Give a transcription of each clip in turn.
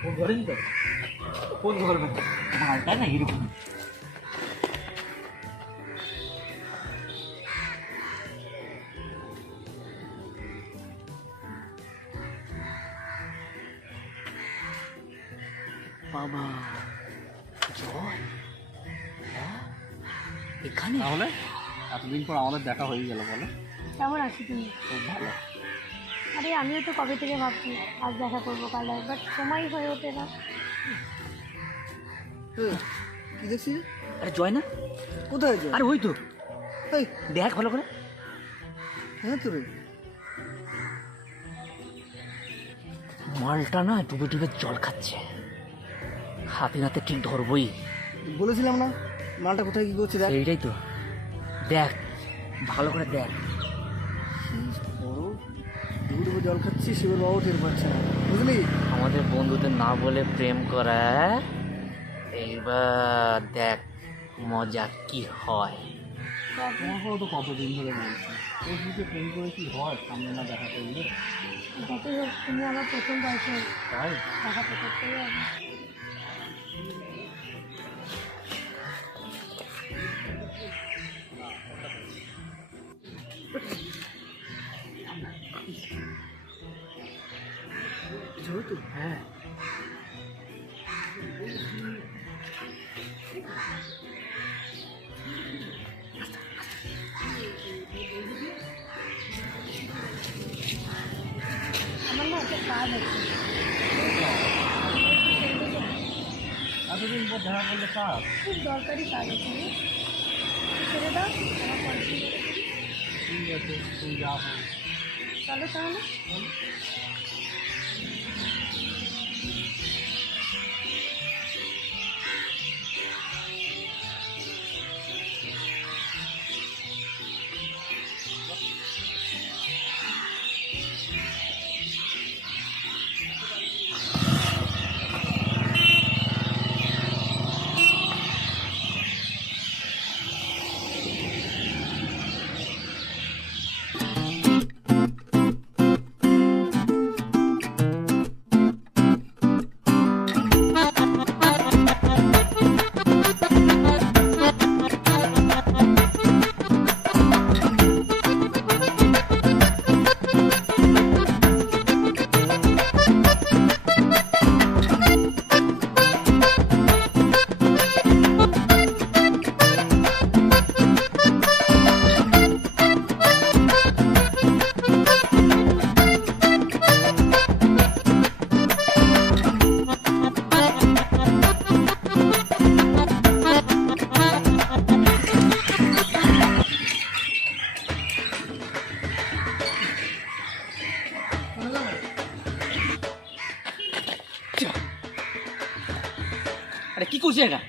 Phone ধরেনি তো, phone ধরবে না, মালটা না এরকম। বাবা জয়, হ্যাঁ এখানে? তাহলে এতদিন পর আমাদের দেখা হয়ে গেল, বলো কেমন আছো তুমি? খুব ভালো। আরে আমিও তো কবে থেকে ভাবছি আজ দেখা করবো কাল, বাট সময় হয়ে ওঠে না। কি দেখছি? আরে জয় না? কোথায় যায়? আরে ওই তো, এই দেখ ভালো করে। হ্যাঁ তো রে, মালটা না ডুবে ডুবে জল খাচ্ছে, হাতে নাতে ঠিক ধরবই। বলেছিলাম না মালটা কোথায় কি করছে, দেখ। এইটাই তো, দেখ ভালো করে দেখ। বড় ডুবে ডুবে জল খাচ্ছি, শিবের বাবু টের পাচ্ছে না, বুঝলি? আমাদের বন্ধুদের না বলে প্রেম করা, এইবার দেখ মজা কি হয়। তোমাকেও তো কতদিন ধরে বলছি, ফেসবুকে প্রেম করে কি হয়, সামনে না দেখা করলে? যতই হোক তুমি আমার প্রথম বয়সে, তাই দেখা তো করতেই হবে। যেহেতু হ্যাঁ আমার না একটা কাজ আছে। এতদিন পর দেখা করলে কাজ খুব দরকারি কাজ আছে, ছেড়ে দাও, আমার পড়াশোনা করে দিই। ঠিক আছে, তুই যা বল। চলো তাহলে। আরে কি করছিস এটা?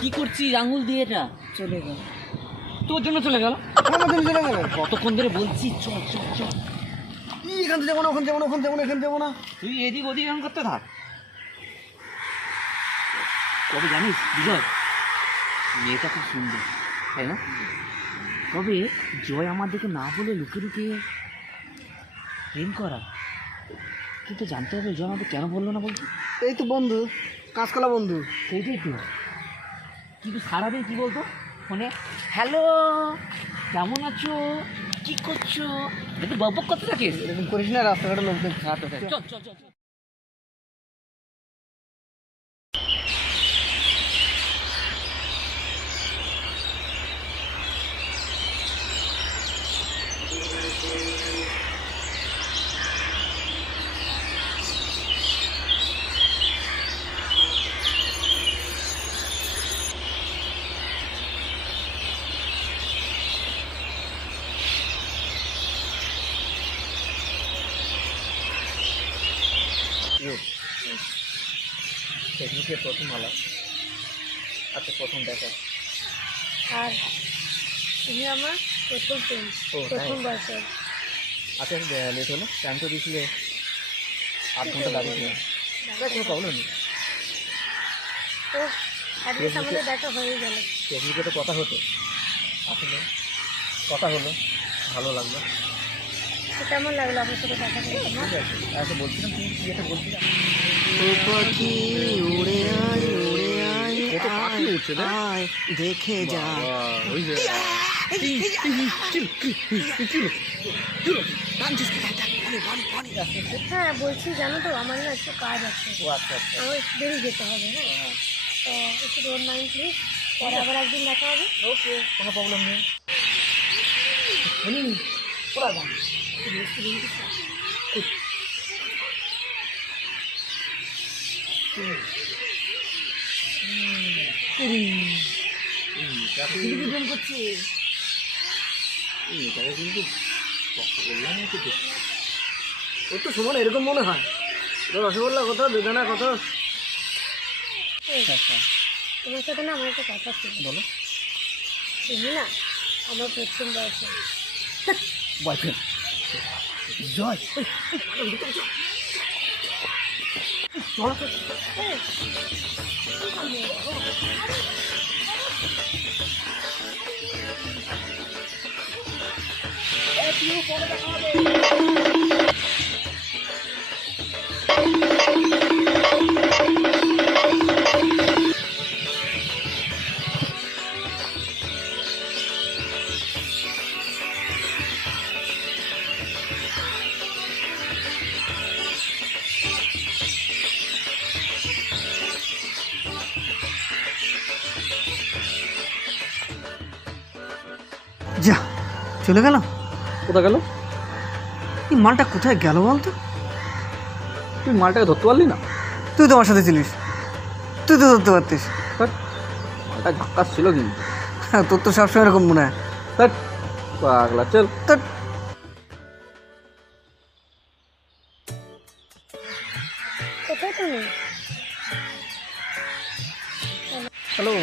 কি করছিস আঙুল দিয়ে? এটা চলে গেল, তোর জন্য চলে গেল। আমার জন্য চলে গেল। কতক্ষণ ধরে বলছি চল চল চল, কি এখান থেকে যাবো না, ওখান যাবো না, ওখান যাবো না, এখান যাবো না। তুই এদিক ওদিক এরকম করতে থাক। কবে জানিস বিজয়, মেয়েটা খুব সুন্দর তাই না? তবে জয় আমাদেরকে না বলে লুকে লুকে প্রেম করা, কিন্তু জানতে হবে জয় আমাদের কেন বললো না বলতো। এই তো বন্ধু, কাঁচকলা বন্ধু। সেইটাই তো, কিন্তু সারাদিন কি বলতো ফোনে, হ্যালো কেমন আছো, কি করছো, একটু বকবক করতে থাকিস। এরকম করিস না, রাস্তাঘাটে লোকদের খাওয়াতে থাকে। চল চল চল চল। ফেসবুকের প্রথম আলাপ, আচ্ছা প্রথম দেখা। আর তুমি আমার প্রথম প্রেম, ও, প্রথম তাই? বয়সে। আচ্ছা লেট হলো, টাইম তো দিয়েছিলে 8 ঘন্টা দাঁড়িয়েছিল, দেখ কোনো প্রবলেম নেই। তো অ্যাটলিস্ট আমাদের দেখা হয়ে গেল। ফেসবুকে তো কথা হতো, আসলে কথা হলো, ভালো লাগলো। তো কেমন লাগলো আমার সাথে দেখা করে তোমার? ঠিক আছে, আচ্ছা বলছিলাম তুমি কি একটা বলছিলাম? ও পাখি উড়ে আয় উড়ে আয় কত পাখি উঠছে না? আয় দেখে যা। বাহ, ওই যে হ্যাঁ বলছি, জানো তো আমার না একটু কাজ আছে, ও আচ্ছা আচ্ছা। আমার একটু দেরি যেতে হবে। হ্যাঁ, তো একটু ডোন্ট মাইন্ড প্লিজ, পরে আবার একদিন দেখা হবে। ওকে, কোনো প্রবলেম নেই। ওর তো সমান এরকম মনে হয়, রসগোল্লা কথা, বেদানা কথা। আচ্ছা তোমার সাথে না আমার একটা কথা ছিল। বলো। তুমি না আমার প্রথম বয়ফ্রেন্ড। বয়ফ্রেন্ড জয়, যা চলে গেল। কোথা গেল? এই মালটা কোথায় গেল বলতো? তুই মালটাকে ধরতে পারলি না? তুই তো আমার সাথে ছিলিস, তুই তো ধরতে পারতিস। মালটা ঝাক্কাস ছিল কিন্তু। হ্যাঁ, তোর তো সবসময় এরকম মনে হয়। পাগলা, চল। তোর কোথায় তুমি? হ্যালো,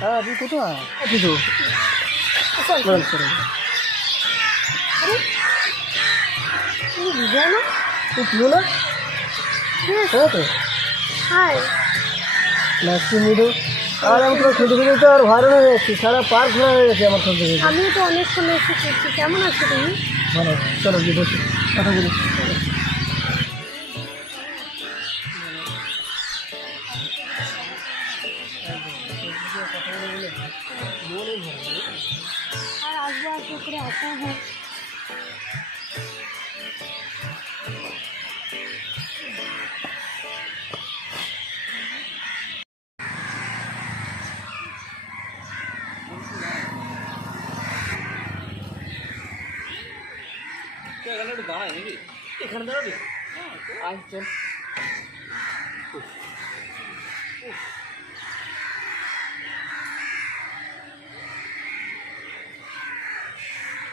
হ্যাঁ তুই কোথায়? কিছু আরে তুমি বিজয় না? তুই প্রিয় না? হাই, আর আমি তো খুঁজে খুঁজে তো আর ভাইরাল হয়ে যাচ্ছি, সারা পার্ক ঘোরা হয়ে গেছে আমার খুঁজে খুঁজে। আমিও তো অনেকক্ষণ এসে করছি। কেমন আছো তুমি? মানে চলো গিয়ে বসি, কথা বলি। আর আসবো আসবো করে আসা হয়। এখানে একটু দাঁড়ায় নাকি? এখানে দাঁড়াবি? আয় চল।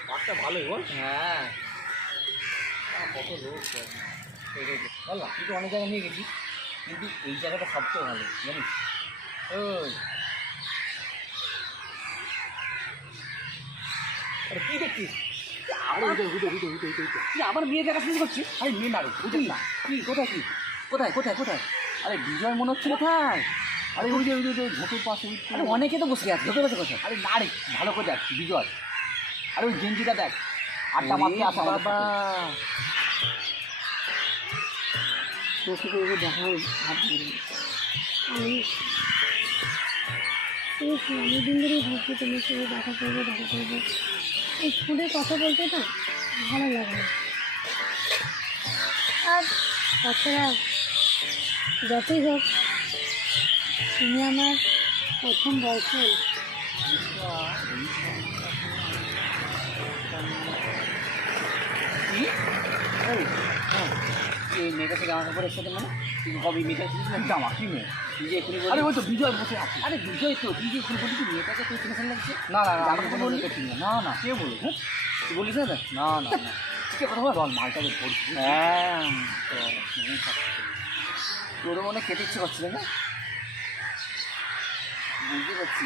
পার্কটা ভালোই বল। হ্যাঁ, কত লোক বল না, তুই তো অনেক জায়গায় নিয়ে গেছিস, কিন্তু এই জায়গাটা সবচেয়ে ভালো জানিস। ওই আরে কি দেখছিস? তুই আবার মেয়ে দেখা শুরু করছিস? আরে মেয়ে না রে, বুঝলি না? কি কোথায় কি কোথায় কোথায় কোথায়? আরে বিজয় মনে হচ্ছে কোথায়? আরে ওই যে ঝোঁকের পাশে আরে অনেকে তো বসে আছে, ঢোকে বসে কোথায়? আরে না রে, ভালো করে দেখ বিজয়। আরে ওই গেঞ্জিটা দেখ, আটটা মারতে আসা বাবা, বাবা। তোর সাথে এসে দেখা হয় ভাবছি। আমি অনেকদিন ধরেই ভাবছি তোমার সঙ্গে দেখা করবো দেখা করবো। এই ফোনে কথা বলতে না ভালো লাগে না। আর তাছাড়া যতই হোক তুমি আমার প্রথম বয়ফ্রেন্ড। এই মেয়েটা থেকে আমার কাপড় একসাথে মানে তুই কবে মেয়েটা ছিলিস না? জামা কি মেয়ে? তুই যে এক্ষুনি আরে বললি, ওই তো বিজয় বসে আছে। আরে বিজয় তো, তুই যে এক্ষুনি বললি তুই মেয়েটাকে তুই চিনে লাগছে। না না না, আমার আমি কথা কোনো বললি? মেয়েকে চিনি না। না না, কে বলে? হ্যাঁ? তুই বলিস না? না না না, ঠিক কথা বল। চল মালটাকে ধরছি। হ্যাঁ, তো শুনে থাকছে। তোর মনে খেতে ইচ্ছে করছিল না? বুঝতে পারছি।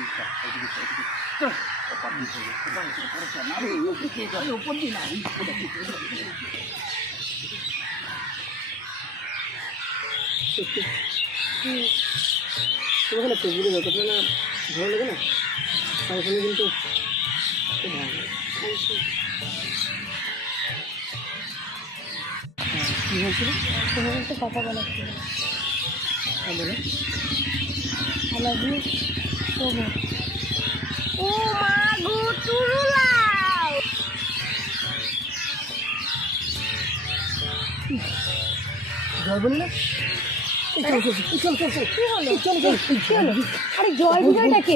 চল, ওপার দিকে চলে। আরে ওদিকে চল, ওপর দিয়ে না, এই ওটা কি? তোমাকে না ফেসবুকে যতটা না ভালো লাগে না, তাই কিন্তু খুব ভালো লাগে। কি হয়েছিল? তোমার একটা কথা বলার ছিল। বলে I love you so much. ও মা গো টুরুলাও। জয় বললে কি হলো? কি হলো? আরে জয় বিজয়টাকে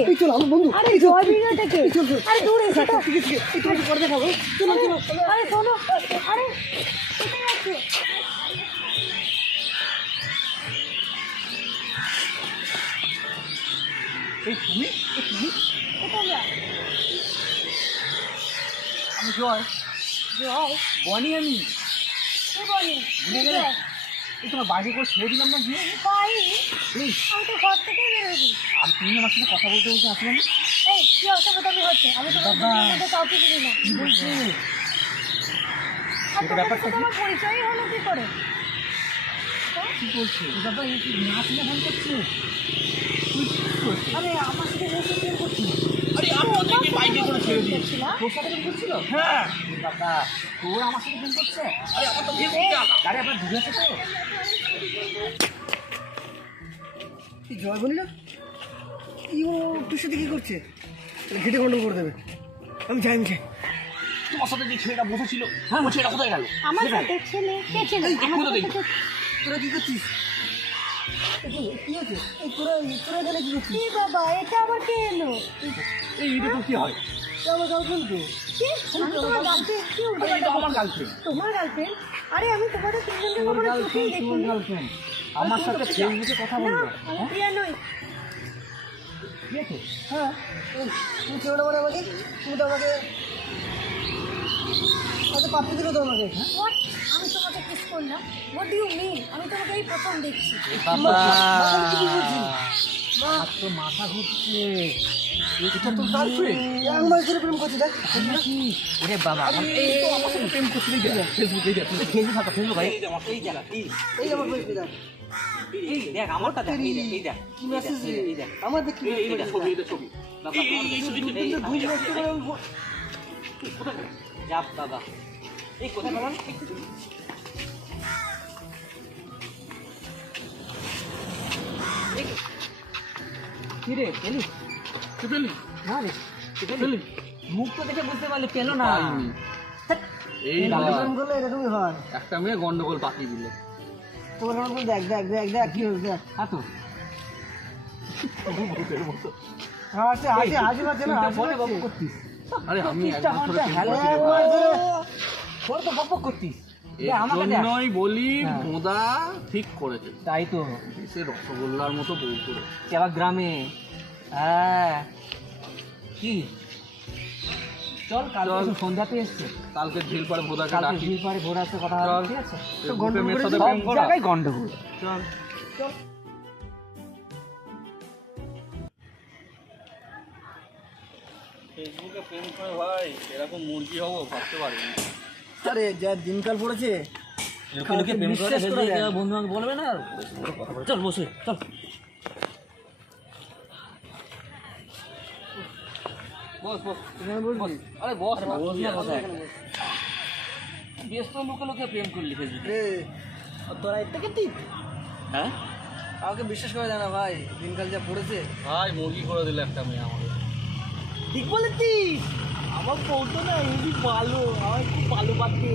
আরে জয় বিজয়টাকে আরে দূরে এসো তো। আরে শোনো আরে কোথায় যাচ্ছে? এই তুমি তোমরা আমি জয় জয় বনি আমি কে বলি ভুলে গেলে? এই তোমার বাড়ি করে ছেড়ে দিলাম না গিয়ে পাই প্লিজ আমি তো ঘর থেকে বেরোবি। আর তুমি আমার সাথে কথা বলতে বলতে আসলে না এই কি অসভ্যতামি হচ্ছে? আমি তোমার বাবা। মধ্যে কাউকে চিনি না। কি বলছে আর এটা তোমার ব্যাপারটা সাথে কি? আমার পরিচয়ই হলো কি করে? কি বলছে দাদা এই কি না শুনে ফোন করছে তুই কি করছিস? আরে আমার সাথে বসে প্রেম করছিস আরে আমি ওদেরকে বাইকে করে ছেড়ে দিয়েছি তোর সাথে প্রেম করছিল হ্যাঁ দাদা তোর আমার সাথে প্রেম করছে আরে আমার তো প্রেম করতে আরে আপনার দূরে আছে তো কি জয় বলি না কি ও তোর সাথে কি করছে ঘেটে কন্ট্রোল করে দেবে আমি যাই তোমার সাথে যে ছেলেটা বসেছিল ও ছেলেটা কোথায় গেল আমার সাথে ছেলে কে ছেলে? কোথা থেকে তোরা কি করছিস কি আছে এই তোরা এখানে কি করছিস কি বাবা এটা আবার কে এলো? এই এটা তো কি হয় আমার গার্লফ্রেন্ড তো কি আমি তোমার গার্লফ্রেন্ড? কি উল্টো আরে এটা আমার গার্লফ্রেন্ড তোমার গার্লফ্রেন্ড? আরে আমি তোমাদের তিনজনকে কখনো চোখেই দেখিনি। গার্লফ্রেন্ড আমার সাথে ফেসবুকে কথা না বলবে আমি প্রিয়া নই। ঠিক আছে হ্যাঁ এই, তুমি কেউ না বলে আমাকে তুমি তো আমাকে পাপ্পি দিল তো আমাকে What? আমি তোমাকে কিস করলাম? What do you mean? আমি তোমাকে এই প্রথম দেখছি। বাবা কি বলছিস আমার তো মাথা ঘুরছে এটা তো গার্লফ্রেন্ড এক মাস ধরে প্রেম করছি দেখ কি ওরে বাবা এই তো আমার সাথে প্রেম করছিস ফেসবুকে দেখ ফেসবুক থাকা ফেসবুক ভাই এই জায়গা এই আমার ফেসবুক দেখ এই দেখ আমারটা দেখ এই দেখ কি মেসেজ এই দেখ আমার দেখ কি এই দেখ ছবি এটা ছবি বাবা দুই মাস ধরে কোথায় যাব বাবা এই কোথায় গেলাম কি রে পেলি তুই পেলি না রে পেলি মুখ তো দেখে বুঝতে পারলি পেলো না এই প্রেম করলে এরকমই হয় একটা মেয়ে গন্ডগোল পাকিয়ে দিল তোমার আমার দেখ দেখ দেখ দেখ কি হয়েছে দেখ হ্যাঁ তো আছে আছে হাসি পাচ্ছে না হাসি বলে পাচ্ছে বক করতিস আরে আমি তিনটা একবার ধরে ঘন্টা প্রেম হ্যালো করছি রে ভাই। তোর তো বক করতিস এর আমাকে দেখ জন্যই বলি হ্যাঁ। মোদা ঠিক করেছে তাই তো সে রসগোল্লার মতো বউ করে কেবা গ্রামে হ্যাঁ কি চল কাল চল। সন্ধ্যাতে এসছে কালকে ঝিল পারে মোদাকে কালকে ডাকি ঝিল পারে ঘোরা আছে কথা চল। হবে ঠিক আছে গ্রুপে মেয়ের সাথে সব প্রেম করা জায়গায় গন্ডগোল চল ফেসবুকে প্রেম করে ভাই এরকম মুরগি হবো ভাবতে পারিনি আরে যা দিনকাল পড়েছে লোকে লোকে প্রেম করে বিশ্বাস করা যায় না। বন্ধু বান্ধব বলবে না আর কথা বলে চল বসে চল বস বস এখানে বলবি আরে বস না বস না কোথায়? এখানে বস। ব্যস্ত লোকে লোকে প্রেম করলি ফেসবুকে রে আর তোরা এর থেকে ঠিক হ্যাঁ কাউকে বিশ্বাস করা যায় না ভাই দিনকাল যা পড়েছে ভাই মুরগি করে দিল একটা মেয়ে আমাকে ঠিক বলেছিস আমার বউতো না হেবি ভালো আমার খুব ভালো বাদে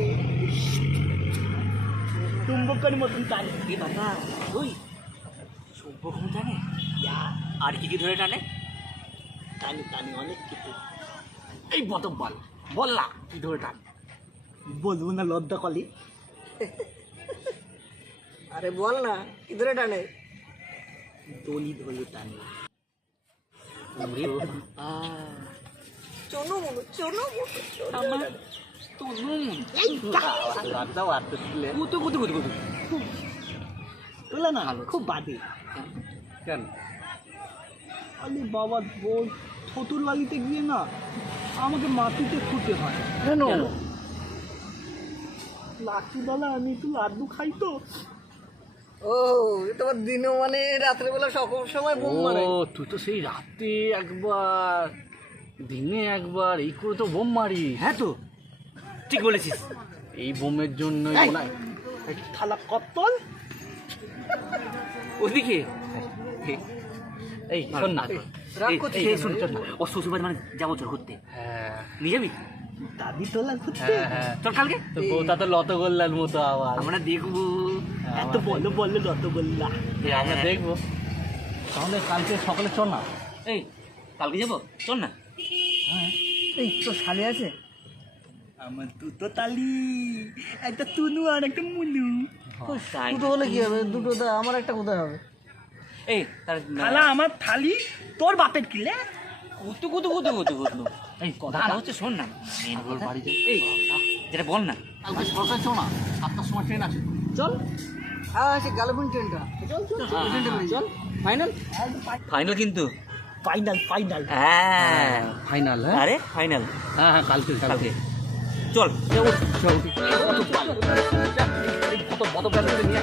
চুম্বকের মতন টানে কি বাবা তুই সভ্য কম জানে আর কি কি ধরে টানে টানি টানি অনেক কিছু এই বতব বল বল না কি ধরে টান বলবো না লজ্জা কলি আরে বল না কি ধরে টানে দলি ধরে টানে চলো মনো চলো আমার তো নুন রাতটাও আটতে দিলে কুতু কুতু কুতু কুতু তোলা না খুব বাদে কেন আরে বাবা বল থতুর বালিতে গিয়ে না আমাকে মাটিতে খুঁটে হয় কেন লাঠি বালা আমি একটু লাড্ডু খাই তো ও তোমার দিনে মানে রাত্রেবেলা সকল সময় বোম মারে ও তুই তো সেই রাতে একবার দিনে একবার এই করে তো বোম মারিস হ্যাঁ তো ঠিক বলেছিস এই বোমের জন্যই এই! মনে হয় থালা কত্তল ওদিকে এই শোন না রাগ করছিস? এই শোন চল না, ও শ্বশুরবাড়ি মানে যাবো চল ঘুরতে, হ্যাঁ নিয়ে যাবি? দাদি তোলা ঘুরতে হ্যাঁ চল কালকে তো বউটা তো লতগোল্লার মতো আবার আমরা দেখবো। এত বলো বললো লতগোল্লা আমরা দেখবো তাহলে কালকে সকালে চল না এই কালকে যাবো চল না। এই তোর শালি আছে আমার দুটো তালি একটা তুনু আর একটা মুনু তাই দুটো হলে কি হবে? দুটো আমার একটা কোথায় হবে? এই তাহলে থালা আমার থালি তোর বাপের কিলে কুতু কুতু কুতু কুতু কুতু এই কথাটা হচ্ছে শোন না, main কথা। এই যেটা বল না, কালকে সকালে চল না, 7টার সময় ট্রেন আছে। চল। হ্যাঁ সে গালবন ট্রেনটা। চল চল চল। ফাইনাল? ফাইনাল কিন্তু ফাইনাল ফাইনাল হ্যাঁ ফাইনাল আরে ফাইনাল হ্যাঁ হ্যাঁ কালকে কালকে চল চল। কত প্ল্যান করে নিয়ে